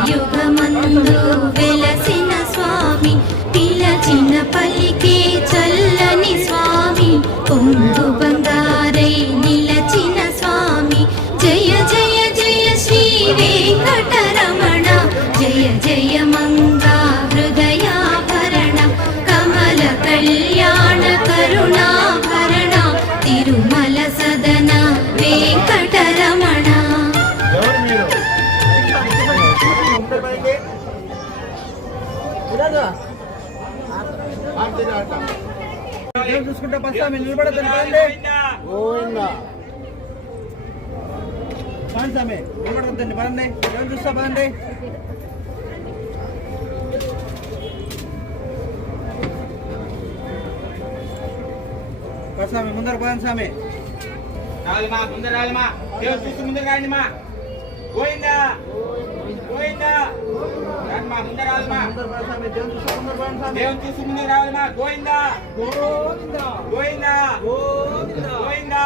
కలియుగమందు వెలసిన స్వామి పిలచిన పలికే చల్లని స్వామి పొంగు బంగారై నిలచిన స్వామి జయ జయ జయ శ్రీ వెంకటరమణ జయ జయ మంగా హృదయాభరణ కమల కళ్యాణ కరుణాభరణ తిరుమల సదన వెంకటరమణ. చూసుకుంటా బస్తా మీరు నిలబడద్దండి సామె నిలబడద్దండి పదండి ఎవరు చూస్తా పదండి స్వామి ముందర పదండి స్వామి రాలమా ముందర రాలమా దేవుడు చూసి ముందర రాండి మా గోవిందా గోవిందా రామా ముందర రాలమా దేవుడు చూసి ముందర రావాలమా గోవిందా గోవిందా గోవిందా గోవిందా గోవిందా